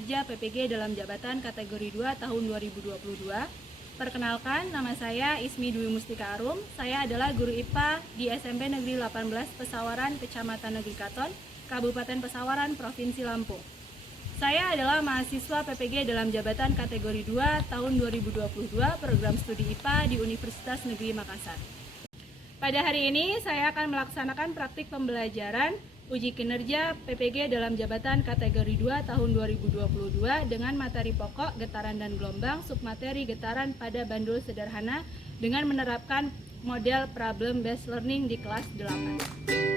Kinerja PPG dalam Jabatan kategori 2 tahun 2022. Perkenalkan, nama saya Ismi Dwi Mustika Arum. Saya adalah guru IPA di SMP Negeri 18 Pesawaran, Kecamatan Negeri Katon, Kabupaten Pesawaran, Provinsi Lampung. Saya adalah mahasiswa PPG dalam Jabatan kategori 2 tahun 2022 program studi IPA di Universitas Negeri Makassar. Pada hari ini saya akan melaksanakan praktik pembelajaran uji kinerja PPG dalam Jabatan kategori 2 tahun 2022 dengan materi pokok getaran dan gelombang, submateri getaran pada bandul sederhana dengan menerapkan model problem based learning di kelas 8.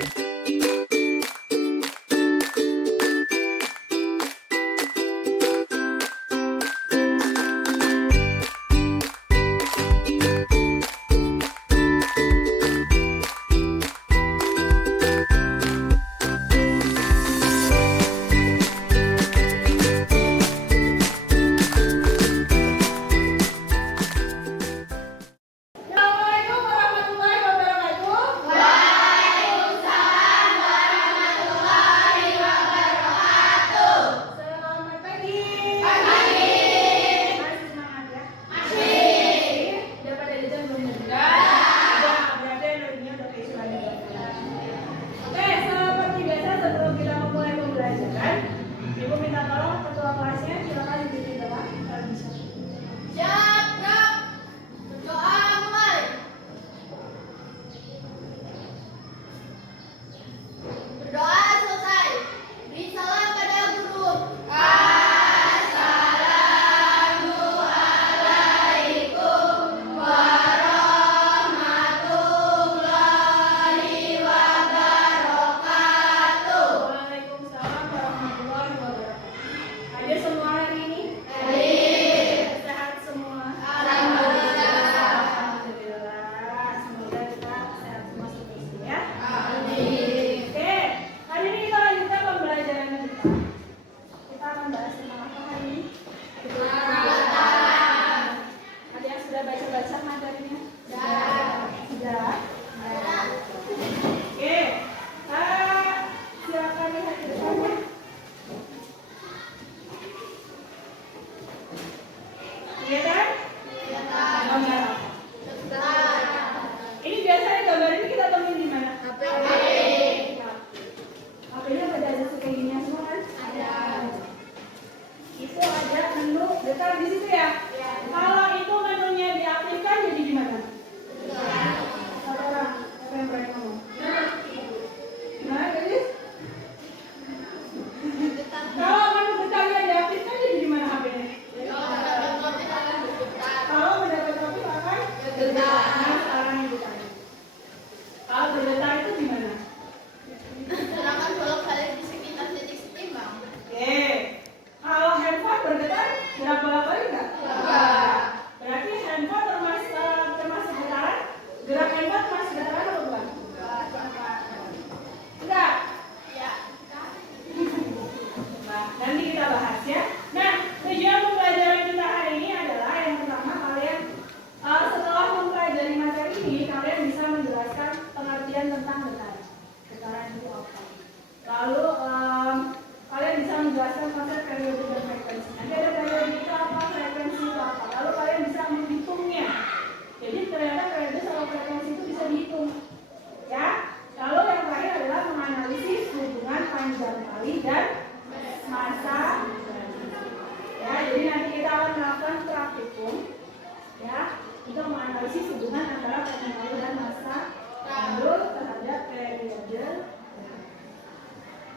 Untuk menganalisis hubungan antara periode dan masa bandul terhadap periode.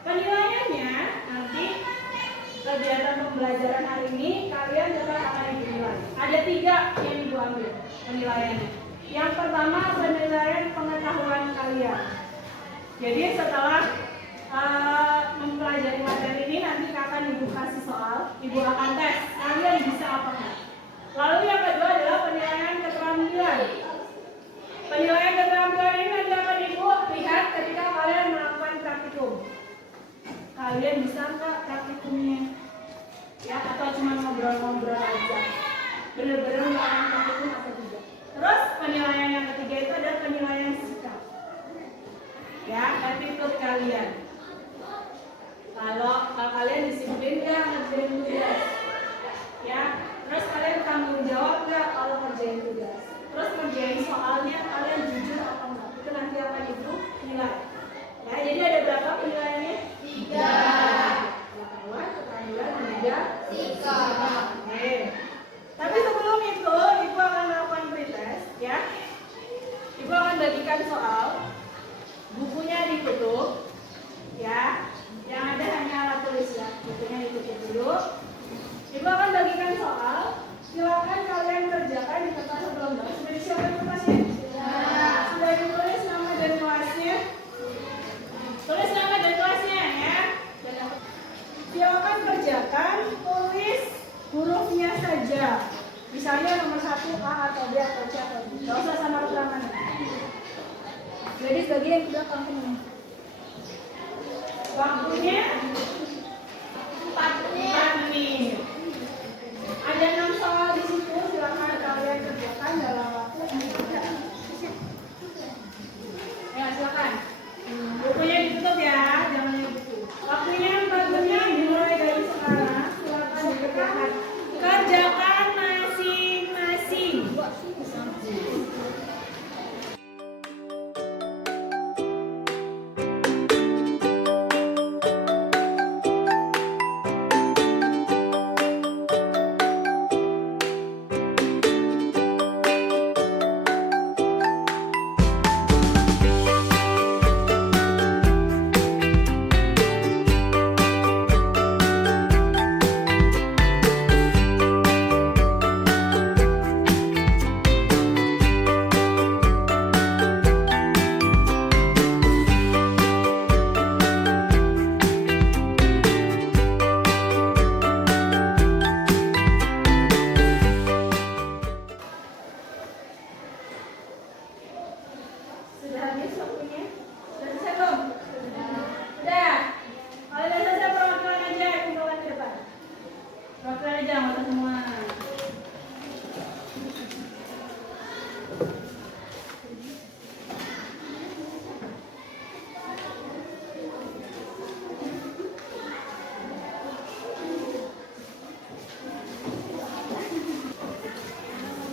Penilaiannya nanti kegiatan pembelajaran hari ini kalian tetap akan dinilai. Ada 3 yang ibu ambil penilaiannya. Yang pertama penilaian pengetahuan kalian. Jadi setelah mempelajari materi ini nanti akan ibu kasih soal, ibu akan tes kalian bisa apa enggak. Lalu yang kedua adalah penilaian keterampilan. Penilaian keterampilan ini nanti akan ibu lihat ketika kalian melakukan praktikum. Kalian bisa nggak praktikumnya? Ya, atau cuma ngobrol-ngobrol aja? Bener-bener melakukan praktikum atau tidak? Terus penilaian yang ketiga itu adalah penilaian sikap. Ya, attitude kalian. Kalau kalian disiplin nggak ngerjain tugas, ya. Terus kalian tanggung jawab nggak kalau ngerjain tugas. Terus ngerjain soalnya kalian jujur atau enggak. Itu nanti akan itu nilai. Ya, jadi ada berapa penilaiannya? 3. Pengetahuan, keterampilan, dan juga Tiga. Oke. Tapi sebelum itu, Ibu akan melakukan pretest, ya. Ibu akan bagikan soal. Bukunya ditutup, ya. Yang ada hanya alat tulis, ya. Bukunya ditutup dulu. Ibu akan bagikan soal. Silakan kalian kerjakan di kertas sebelum bang. Sudah disiapkan kertasnya? Sudah ditulis nama dan kelasnya? Tulis nama dan kelasnya, ya. Silakan kerjakan, tulis hurufnya saja. Misalnya nomor 1 A atau B atau C atau D. Gak usah sama keterangan. Jadi sebagian yang belakang ini. Waktunya 4 menit. Ada 6 soal di situ. Silakan kalian kerjakan dalam waktu 4 jam. Ya, silakan. Bukunya ditutup ya, jangan ditutup. Waktunya 4 menit dimulai dari sekarang. Silakan dikerjakan. Kerjakan masing-masing. Sudah habis waktunya? Sudah selesai belum? Sudah. Kalau sudah selesai perwakilan aja, kumpulkan ke depan. Perwakilan aja, nggak usah semua.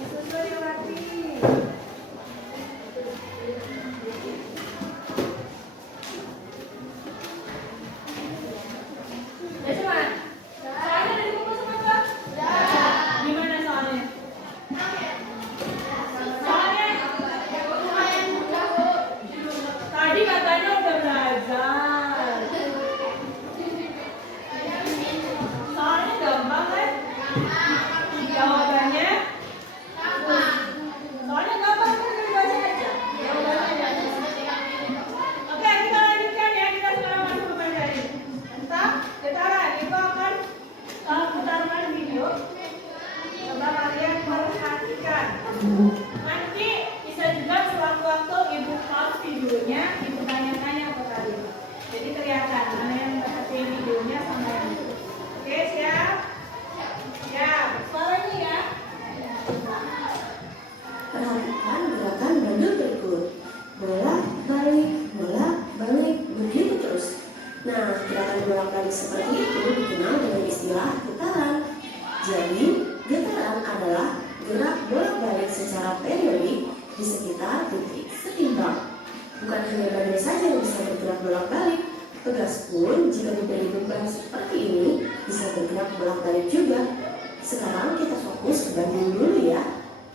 Sesuai rapi. Ya cuma soalnya dari buku semua tuh? Gimana soalnya? Soalnya tadi katanya udah belajar. Soalnya gampang kan? Jawabannya? Soalnya gampang kan, baca aja. Jawabannya ada. Oke, kita lanjutkan ya. Kita sekarang masuk ke materi. Entah, getaran itu akan putarkan video. Coba kalian perhatikan. Nanti bisa juga sewaktu-waktu ibu pause videonya, ibu tanya-tanya ke kalian. Jadi kelihatan mana yang perhatiin videonya sama yang itu. Oke, siap? Ya, suaranya ya. Perhatikan gerakan bandul berikut. Bolak-balik, begitu terus. Nah, gerakan bolak-balik seperti itu dikenal dengan istilah getaran. Jadi, getaran adalah gerak bolak-balik secara periodik di sekitar titik seimbang. Bukan hanya badan saja yang bisa bergerak bolak-balik, pegas pun jika diberi beban seperti ini bisa bergerak bolak-balik juga. Sekarang kita fokus ke bandul dulu ya.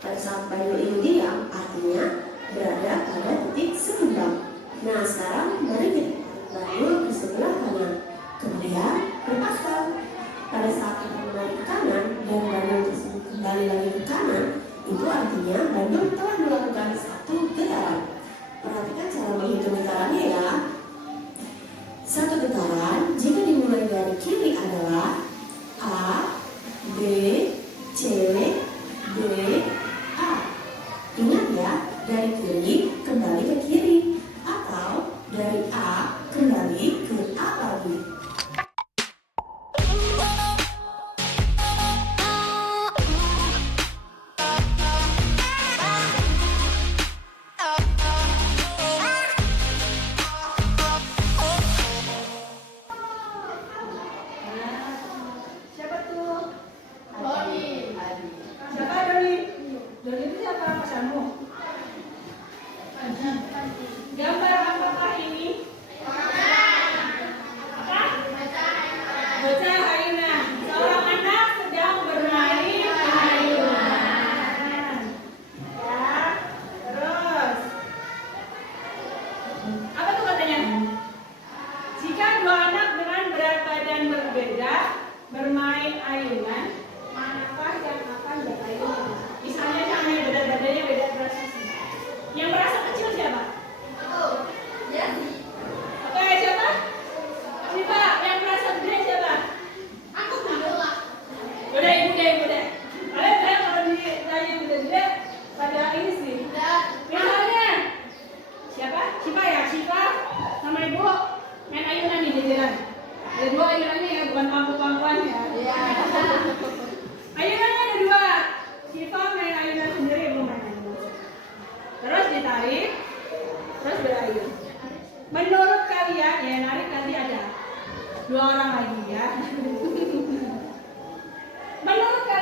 Pada saat bandul ini diam, artinya berada pada titik seimbang. Nah, sekarang mari kita bandul ke sebelah kanan. Kemudian lepaskan. Pada saat kita menarik ke kanan dan bandul tersebut kembali lagi ke kanan, itu artinya bandul telah melakukan satu getaran. Perhatikan cara menghitung getarannya ya. Satu getaran jika dimulai dari kiri adalah A, B, C, D, A. Ingat ya, dari kiri kembali ke kiri atau dari A kembali ke A lagi.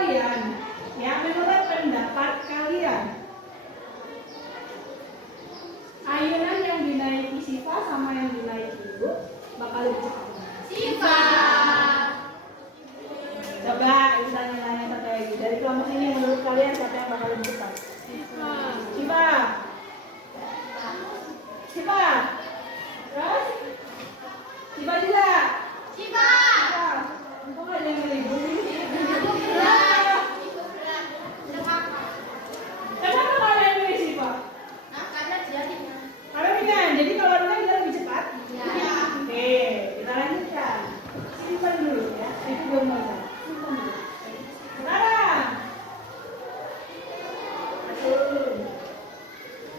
kalian, ya menurut pendapat kalian, ayunan yang dinaiki Siva sama yang dinaiki Ibu bakal lebih cepat? Siva. Coba kita nanya satu lagi. Dari kelompok ini menurut kalian siapa yang bakal lebih cepat? Siva. Siva. Siva. Terus? Siva juga. Siva. Siva. Untung ada yang melibur ini. Aku berat. Itu berat. Udah apa? Kenapa kalian milih Siva? Nah, karena jadinya. Karena ringan. Jadi kalau ringan kita lebih cepat. Ya. Oke, kita lanjutkan. Simpan dulu ya. Itu belum mulai. Simpan dulu. Sekarang.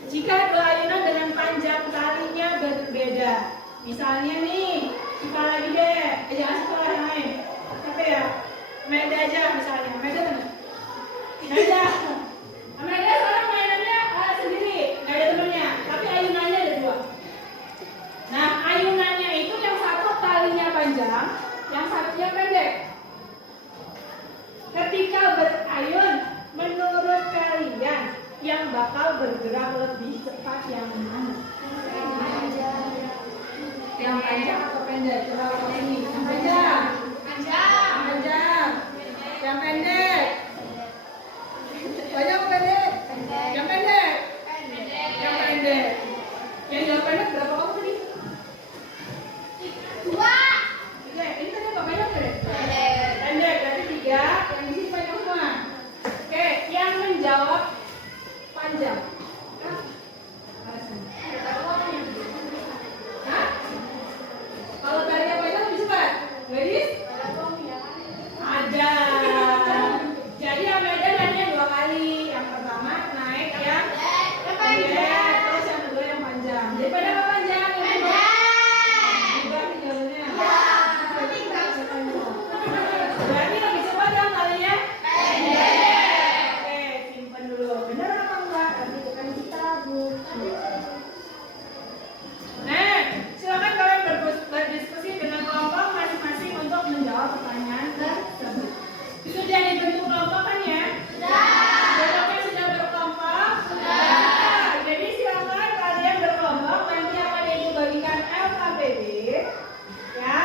Jika dua ayunan dengan panjang talinya berbeda, misalnya nih, kita lagi deh, jangan sekolah yang lain. Siapa ya? Meda aja misalnya. Meda mana? Meda. Meda sekarang mainannya sendiri, nggak ada temennya. Tapi ayunannya ada dua. Nah, ayunannya itu yang satu talinya panjang, yang satunya pendek. Ketika berayun, menurut kalian yang bakal bergerak lebih cepat yang mana? Yang panjang atau pendek? Coba kalau ini, yang panjang. Panjang. Yang panjang. Yang pendek. Panjang atau pendek? Yang pendek. Yang pendek. Yang pendek berapa waktu tadi? Dua. Oke, ini tadi apa panjang pendek? Pendek. Pendek, berarti 3. Yang di sini panjang semua. Oke, yang menjawab panjang. Hah? Kalau tarinya panjang lebih cepat? Gadis? Ada. Jadi yang beda naiknya 2 kali. Yang pertama naik yang pendek, terus yang kedua yang panjang. Daripada apa panjang? Juga nih jawabannya. Berarti lebih cepat yang talinya? Oke, simpen dulu. Benar apa enggak? Nanti bukan kita, Bu. Nah, silakan kalian berdiskusi dengan kelompok masing-masing untuk menjawab pertanyaan tersebut. Sudah dibentuk kelompok kan ya? Kelompoknya sudah berkelompok? Jadi silakan kalian berkelompok. Nanti akan ibu bagikan LKPD, ya.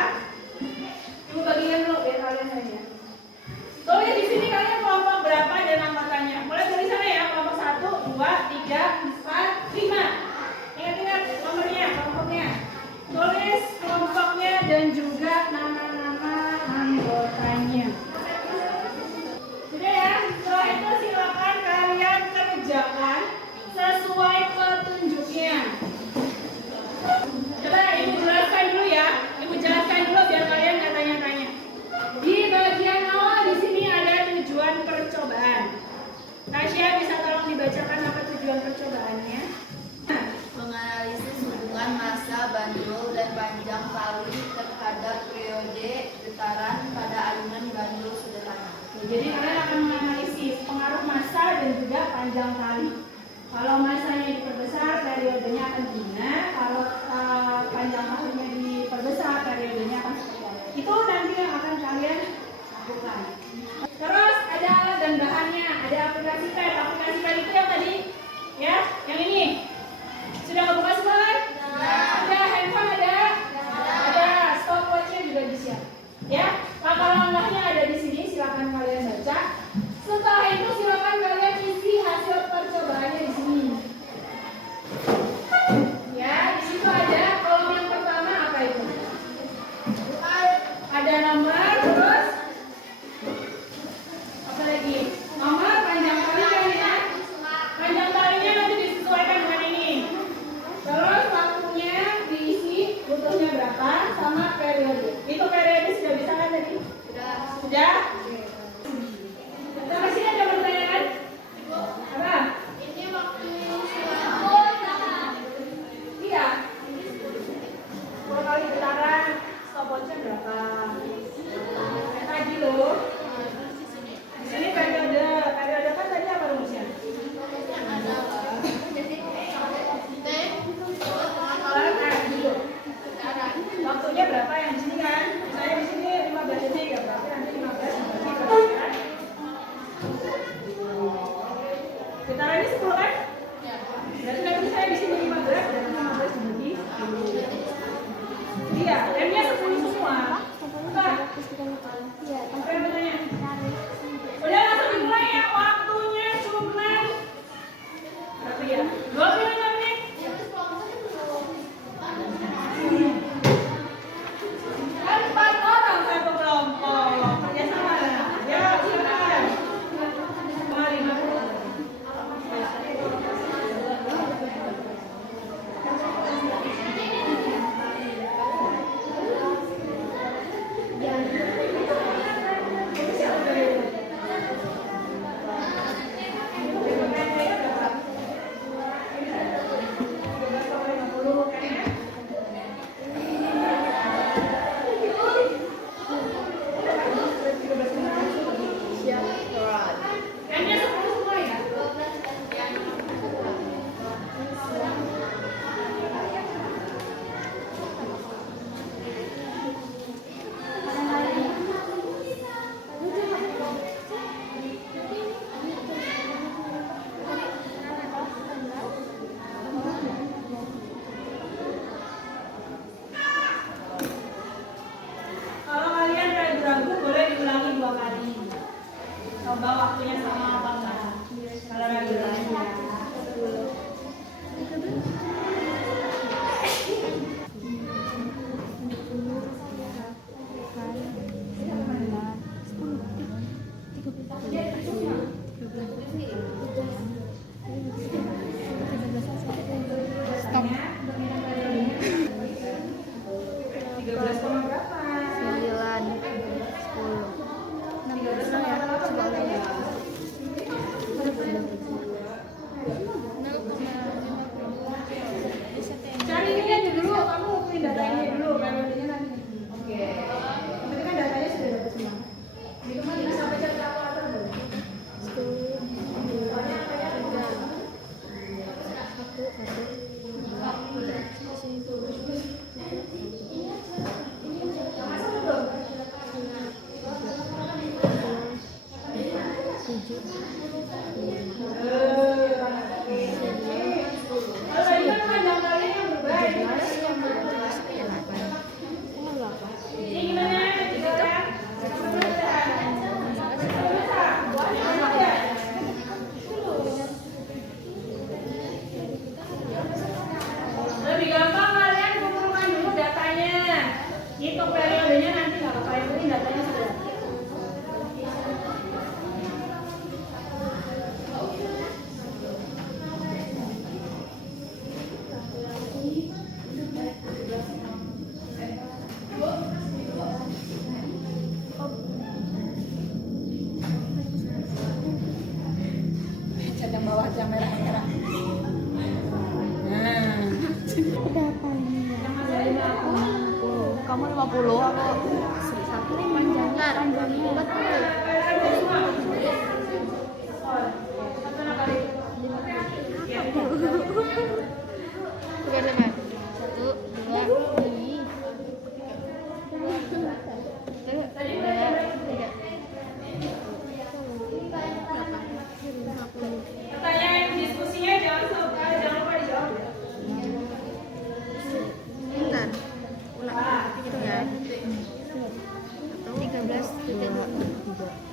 Ibu bagikan dulu biar kalian saja. Tulis di sini kalian kelompok berapa dan angkatannya. Mulai dari sana ya, kelompok 1, 2, 3, 4, 5. Ingat-ingat nomornya, kelompoknya. Tulis kelompoknya dan juga nama-nama anggotanya. Sudah ya, setelah itu silakan kalian kerjakan sesuai petunjuknya. Coba ibu jelaskan dulu ya, ibu jelaskan dulu biar kalian nggak tanya-tanya. Di bagian awal di sini ada tujuan percobaan. Tasya bisa tolong dibacakan apa tujuan percobaannya? Menganalisis hubungan massa bandul dan panjang tali terhadap periode getaran pada ayunan bandul sederhana. Jadi kalian akan menganalisis pengaruh massa dan juga panjang tali. Kalau massanya diperbesar, periodenya akan gimana? Kalau panjang talinya diperbesar, periodenya akan seperti apa? Itu nanti yang akan kalian lakukan. Terus ada alat dan bahannya, ada aplikasi pad. Aplikasi pad itu yang tadi, ya, yang ini. Sudah kebuka semua kan? Ada handphone ada stopwatchnya juga disiap. Ya, langkah-langkahnya ada di sini. Silakan kalian baca. Setelah itu silakan kalian isi hasil percobaannya di sini. Ya, di situ ada kolom yang pertama apa itu? Ada nomor, terus apa lagi? Nomor, panjang tali kan ya? Panjang talinya nanti disesuaikan dengan ini. Getaran ini 10 kan? Berarti nanti saya di sini 15, dan 15 dibagi 10. Iya, M-nya 10 semua. Enggak. Apa yang bertanya? Udah langsung dimulai ya, waktunya cuma berapa ya? 25 menit. Kan 4 orang satu kelompok. Kerjasama. Ya, silakan. Kembali 50. M-nya 10 semua ya? Kalau kalian ragu-ragu boleh diulangi 2 kali. Coba waktunya sama apa enggak? Kalau ragu-ragu ya. Stop. 13 koma berapa? 9, 10. Cari ini aja dulu, kamu ngumpulin data ini dulu, periodenya nanti. Oke. Tapi kan datanya sudah dapat semua. Itu kan bisa sampai cari kalkulator belum? Soalnya apa ya? Kalau ini kan gambarnya berubah. Ini gimana? Tiga orang? Lebih gampang kalian kumpulkan dulu datanya. Hitung periodenya nanti nggak apa-apa, yang penting datanya sudah. Cadang bawah yang merah-merah. Nah. Kamu 50, aku 1 panjangnya 40. Bukan dengan 1, 2, 3. Pertanyaan diskusinya jangan lupa dijawab. Bentar. Ulang. Hitung ya. 13, 2, 3.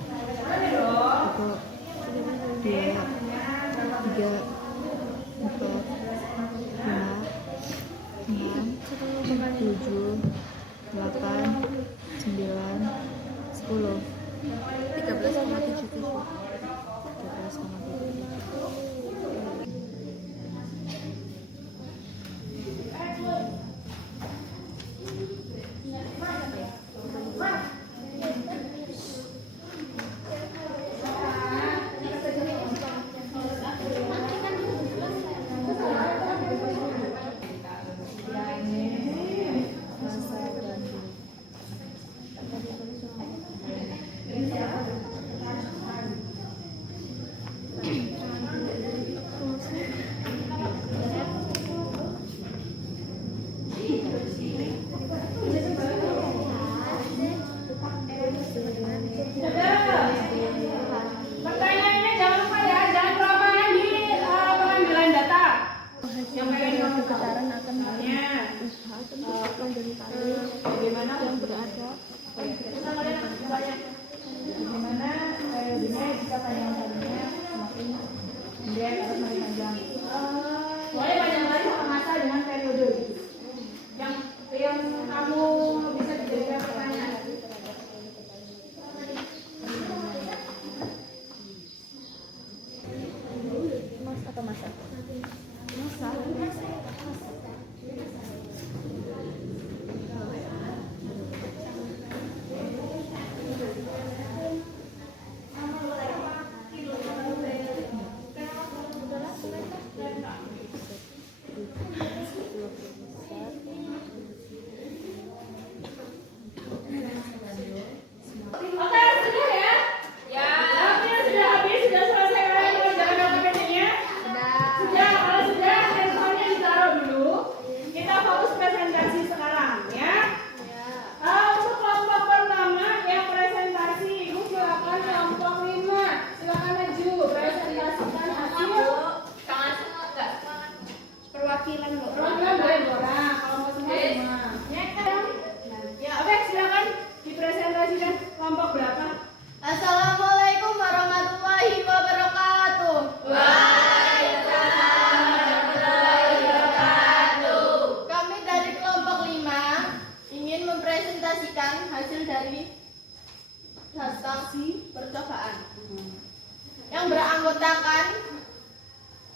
beranggotakan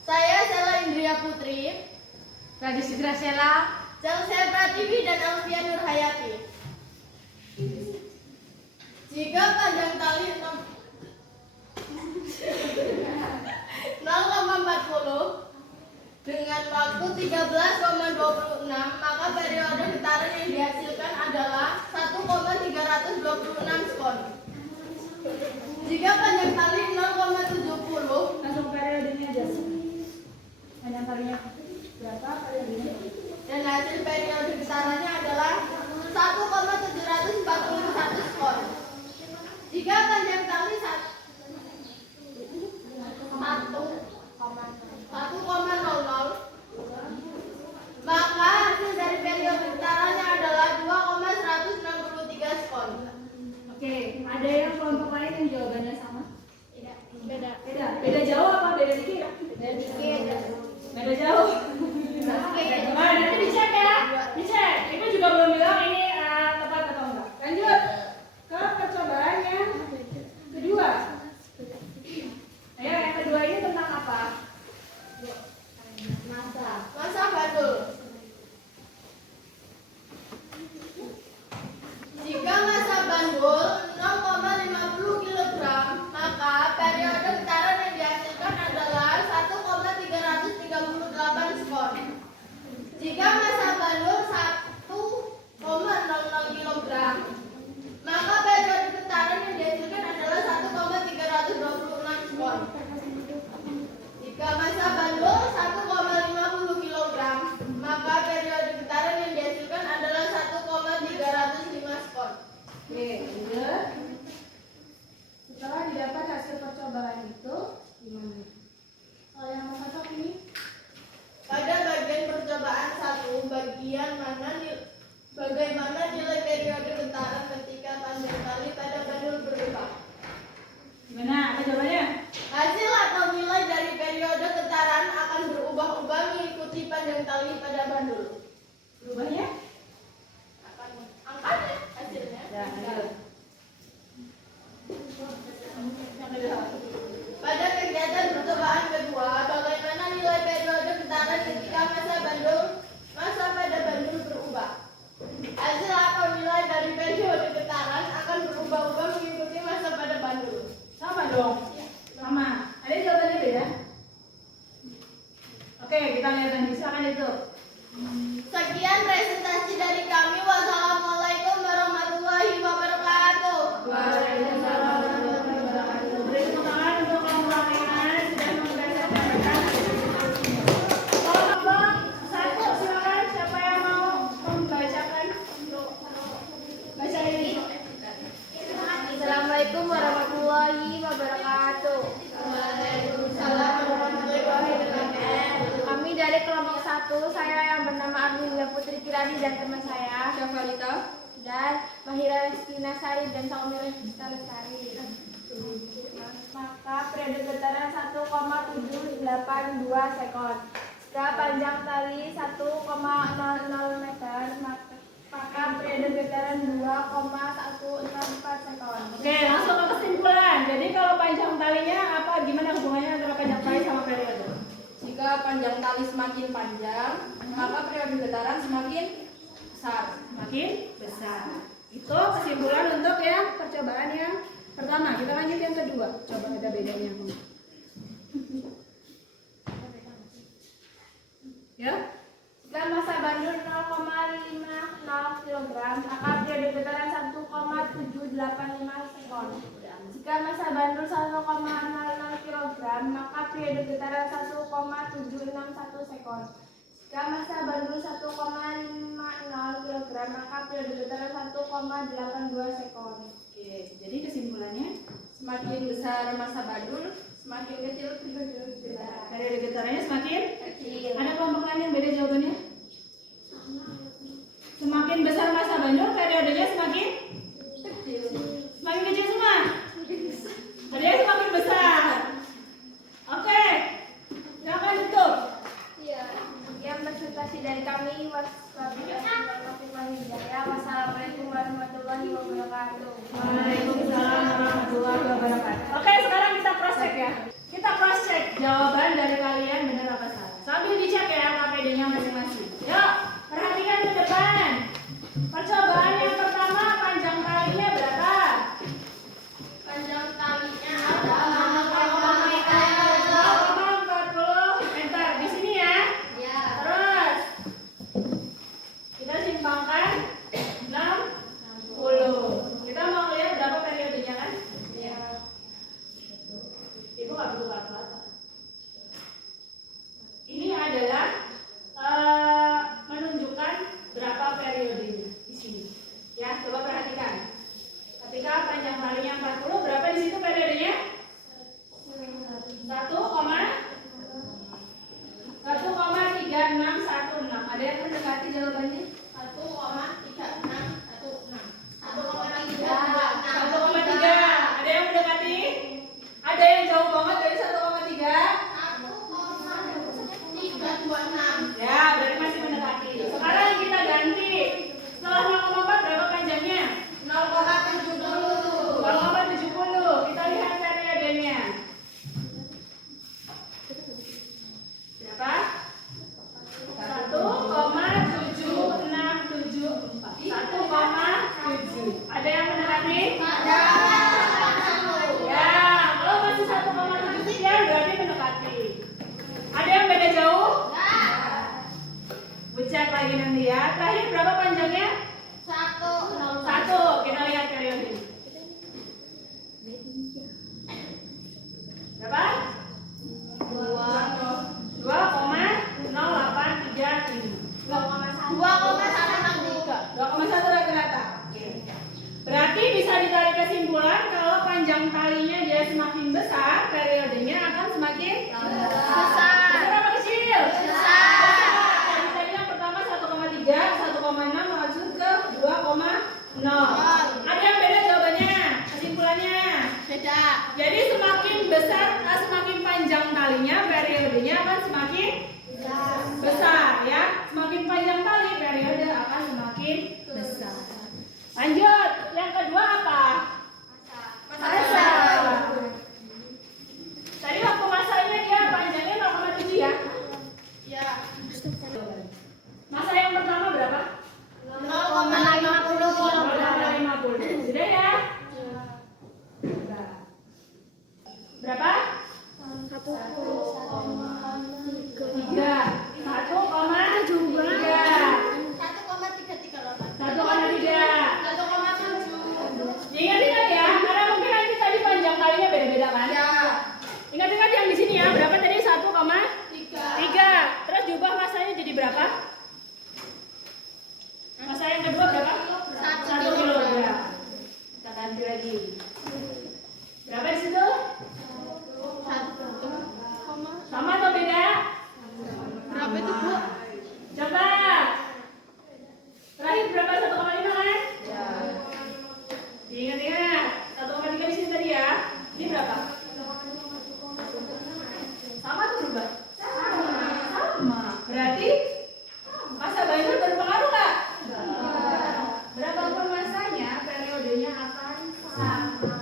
saya Sela Indria Putri, Radis Grasela, Chelsea Pratiwi dan Alfian Nurhayati. Jika panjang tali 0,40 dengan waktu 13,26, maka periode getaran yang dihasilkan adalah 1,326 skon. Jika panjang tali 0,70 langsung periodenya aja. Panjang talinya berapa periodenya? dan hasil periode getarannya adalah 1,741 skon. Jika panjang tali 1,00, maka hasil dari periode getarannya adalah 2,163 skon. Oke, ada yang kelompok lain yang jawabannya sama? Beda. Beda jauh apa beda dikit? Beda jauh. Nah, nanti dicek ya. Dicek. Ibu juga belum bilang ini tepat atau enggak. Lanjut ke percobaan yang kedua. Ayo, yang kedua ini tentang apa? Masa bandul. Jika massa bandul 0,50 kg, maka periode getaran yang dihasilkan adalah 1,338 skon. Jika massa bandul 1,00 kg, maka periode getaran yang dihasilkan adalah 1,326 skon. Jika massa bandul 1,50 kg, maka periode getaran yang dihasilkan adalah 1,305 skon. Oke, lanjut. Setelah didapat hasil percobaan itu, gimana? Kalau yang mau cocok ini? Pada bagian percobaan 1, bagaimana nilai periode getaran ketika panjang tali pada bandul berubah? Gimana? Apa jawabannya? Hasil atau nilai dari periode getaran akan berubah-ubah mengikuti panjang tali pada bandul. Berubahnya? Akan angkanya hasilnya. Ya, lanjut. Pada kegiatan percobaan kedua, bagaimana nilai periode getaran ketika massa pada bandul berubah? Hasil atau nilai dari periode getaran akan berubah-ubah mengikuti massa pada bandul. Sama dong? Sama. Ada jawabannya beda? Oke, kita lihat lagi. Silakan itu. Sekian presentasi dari kami. Wassalamualaikum warahmatullahi wabarakatuh. Waalaikumsalam warahmatullahi wabarakatuh. Beri tepuk tangan untuk kelompok yang sudah mempresentasikan. Kelompok satu, silakan. Siapa yang mau membacakan? Baca ini. Assalamualaikum warahmatullahi wabarakatuh. Waalaikumsalam warahmatullahi wabarakatuh. Kami dari kelompok 1, saya yang bernama Arlinda Putri Kirani dan teman saya Syafalita. dan Mahira Reski Nasari dan Saumi Reski Lestari. Maka periode getaran 1,782 sekon. Jika panjang tali 1,00 meter, maka periode getaran 2,164 sekon. Oke, langsung ke kesimpulan. Jadi kalau panjang talinya apa? Gimana hubungannya antara panjang tali sama periode? Jika panjang tali semakin panjang, maka periode getaran semakin besar. Makin besar. Itu kesimpulan untuk yang percobaan yang pertama. Kita lanjut yang kedua. Coba ada bedanya. Ya? Jika massa bandul 0,50 kg, maka periode getaran 1,785 sekon. Jika massa bandul 1,00 kg, maka periode getaran 1,761 sekon. Jika massa bandul 1,50 kg, maka periode getaran 1,82 sekon. Oke, jadi kesimpulannya Semakin besar massa bandul, semakin kecil periode getaran. periode getarannya semakin Kecil. ada kelompok lain yang beda jawabannya? Semakin besar massa bandul, periodenya semakin Kecil. semakin kecil semua. Ada yang semakin besar. Oke, silakan tutup. Iya. Yang presentasi dari kami. Wassalamualaikum warahmatullahi wabarakatuh. Waalaikumsalam warahmatullahi wabarakatuh. Oke, sekarang kita cross check ya. Kita cross nggak butuh kalkulator. Ini adalah menunjukkan berapa periodenya di sini. Ya, coba perhatikan. Ketika panjang talinya 40, berapa di situ periodenya? 1,3616. Ada yang mendekati jawabannya? 1,3616. 1,326. 1,3. Ada yang mendekati? Ada yang jauh banget dari 1,3? 1,326. Ya, berarti masih mendekati. Sekarang kita ganti. Setelah 0,4 berapa panjangnya? 0,70. 0,70. Kita lihat periodenya. Berapa? 1,7674. 1,7. Ada yang mendekati? Ada. Ya, kalau masih 1,7 sekian berarti mendekati. Ada yang beda jauh? Bucek lagi nanti ya. Terakhir berapa panjangnya? 1. Kita lihat periode. Berapa? 2,0837. 2,163. 2,1 rata-rata. Oke. Berarti bisa ditarik kesimpulan kalau panjang talinya dia semakin besar, periodenya akan semakin Besar. Besar apa kecil? Besar. Tadi yang pertama 1,3, 1,6 lanjut ke 2,0. Ada yang beda jawabannya? Kesimpulannya? Beda. Jadi semakin besar, semakin panjang talinya, periodenya akan semakin besar ya. Semakin panjang tali, periode akan semakin besar. Lanjut, yang kedua apa? Masa. Tadi waktu masanya dia panjangnya 0,7 ya. Ya. Masa yang pertama berapa? 0,50. 0,50. Sudah ya? Berapa? 3. 1,3. 1,3. Ingat-ingat ya, karena mungkin nanti tadi panjang talinya beda-beda kan? Ya. Ingat-ingat yang di sini ya, berapa tadi? 1,3. 3. Terus diubah masanya jadi berapa? Masa yang kedua berapa? 1 kilogram. Kita ganti lagi. Berapa di situ? Sama atau beda? Berapa itu, Bu? Coba. Terakhir berapa? 1,5 kan? Ingat-ingat. 1,3 di sini tadi ya. Ini berapa? Sama atau berubah? Sama. Berarti masa banjir berpengaruh nggak? Berapapun masanya, periodenya akan sama.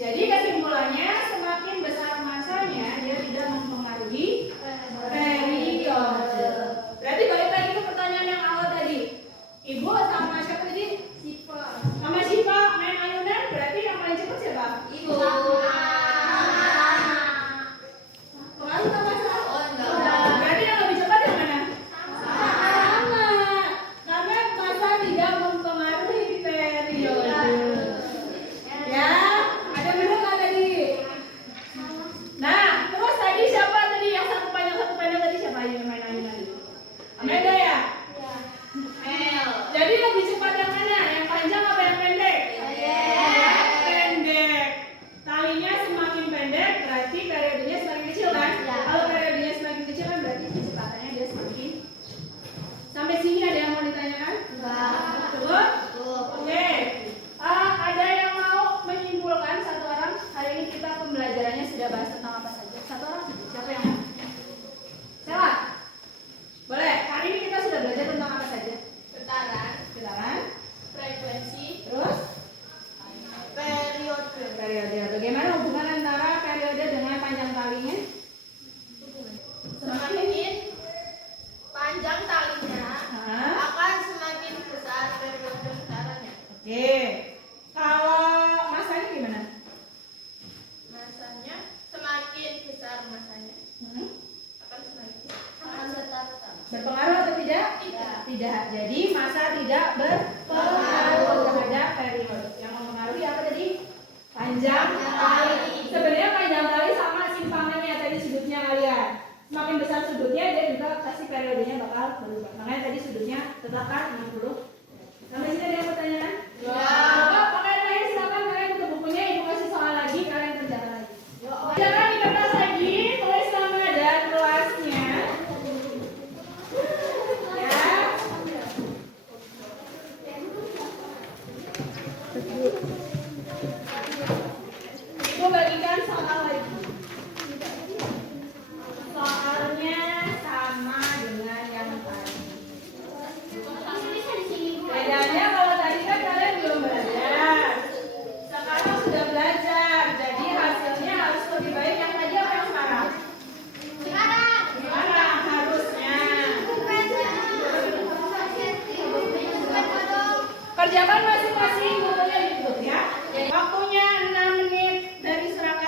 Jadi kesimpulannya, semakin besar masanya, dia tidak mempengaruhi periode. Berarti balik lagi ke pertanyaan yang awal tadi. Ibu sama siapa tadi? Sama Siva main ayunan, berarti yang paling cepat siapa? Ibu. Pengaruh nggak masa? Oh, enggak. Berarti yang lebih cepat yang mana? Sama. Karena masa tidak mempengaruhi periode. Ya, ada benar nggak tadi? Nah, terus tadi siapa tadi yang satu panjang tadi siapa yang main ayunan tadi? Amanda ya? Jadi lebih cepat yang mana? Yang panjang apa yang pendek? Pendek. Talinya semakin pendek berarti periodenya semakin kecil kan? Kalau periodenya semakin kecil kan berarti kecepatannya dia semakin. Sampai sini ada yang mau ditanyakan? Cukup? Oke. Ada yang mau menyimpulkan satu orang? Hari ini kita pembelajarannya sudah bahas tentang apa saja? Satu orang? Siapa yang mau? Sela? Boleh. Hari ini kita sudah belajar tentang apa saja? Getaran. Frekuensi. Terus? Periode. Bagaimana hubungan antara periode dengan panjang talinya? Semakin panjang talinya, Hah? akan semakin besar periode getarannya. Oke. Kalau masanya gimana? Masanya semakin besar masanya akan semakin besar. Berpengaruh atau tidak? Tidak. Jadi masa tidak berpengaruh terhadap periode. Yang mempengaruhi apa tadi? Panjang tali. Sebenarnya Katakan 60. Sampai sini ada yang pertanyaan? Ya. Bapak, pakaian lain silakan kalian tutup bukunya, ibu kasih soal lagi, kalian kerjakan lagi. Kerjakan di kertas lagi, tulis nama dan kelasnya. Ya. Ibu bagikan soal lagi. Soalnya sama dengan yang tadi. Bedanya kalau tadi kan kalian belum belajar. Sekarang sudah belajar. Jadi hasilnya harus lebih baik yang tadi apa yang sekarang? Sekarang harusnya. Kerjakan masing-masing bukunya ditutup ya. Jadi waktunya 6 menit dari sekarang.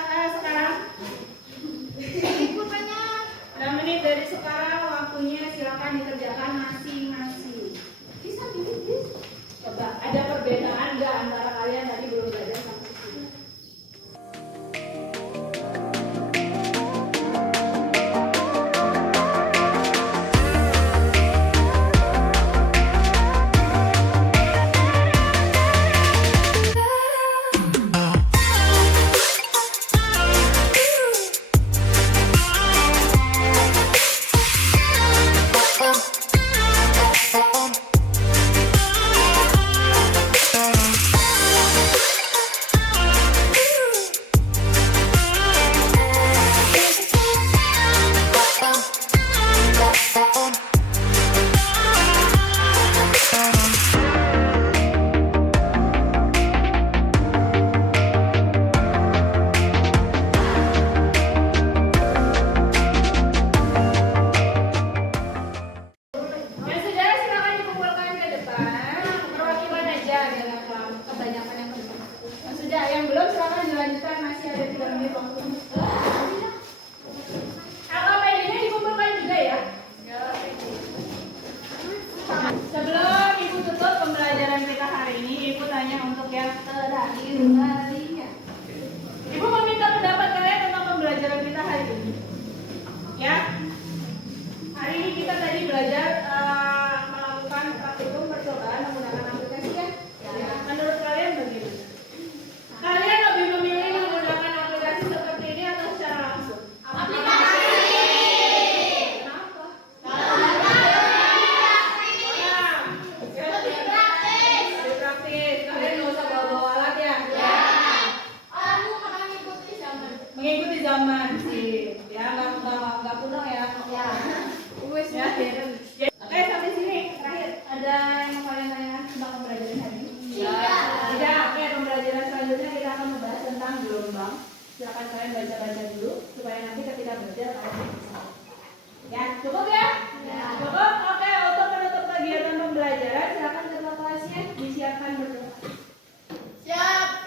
6 menit dari sekarang waktunya, silakan dikerjakan masing-masing. Coba ada perbedaan nggak antara kalian tadi belum belajar sampai sini? Yang sejarah silakan dikumpulkan ke depan. Perwakilan aja biar kebanyakan yang belum. Yang sudah, yang belum silakan dilanjutkan, masih ada 3 menit waktu. LKPD-nya dikumpulkan juga ya. Sebelum ibu tutup pembelajaran kita hari ini, ibu tanya untuk yang terakhir kalinya. Ibu meminta pendapat kalian tentang pembelajaran kita hari ini. Ya. Hari ini kita tadi belajar melakukan praktikum percobaan menggunakan aplikasi ya. Menurut kalian bagaimana? Kalian lebih memilih menggunakan aplikasi seperti ini atau secara langsung? Aplikasi. Kenapa? Lebih praktis. Lebih praktis. Kalian nggak usah bawa-bawa alat ya? Mengikuti zaman sih. Ya nggak kuno ya. Ya. Oke, sampai sini terakhir. Ada yang mau kalian tanyakan tentang pembelajaran hari ini? Tidak. Oke, pembelajaran selanjutnya kita akan membahas tentang gelombang. Silakan kalian baca-baca dulu supaya nanti ketika belajar kalian bisa. Ya, cukup ya? Cukup. Oke, untuk menutup kegiatan pembelajaran silakan ketua kelasnya disiapkan berdoa. Siap.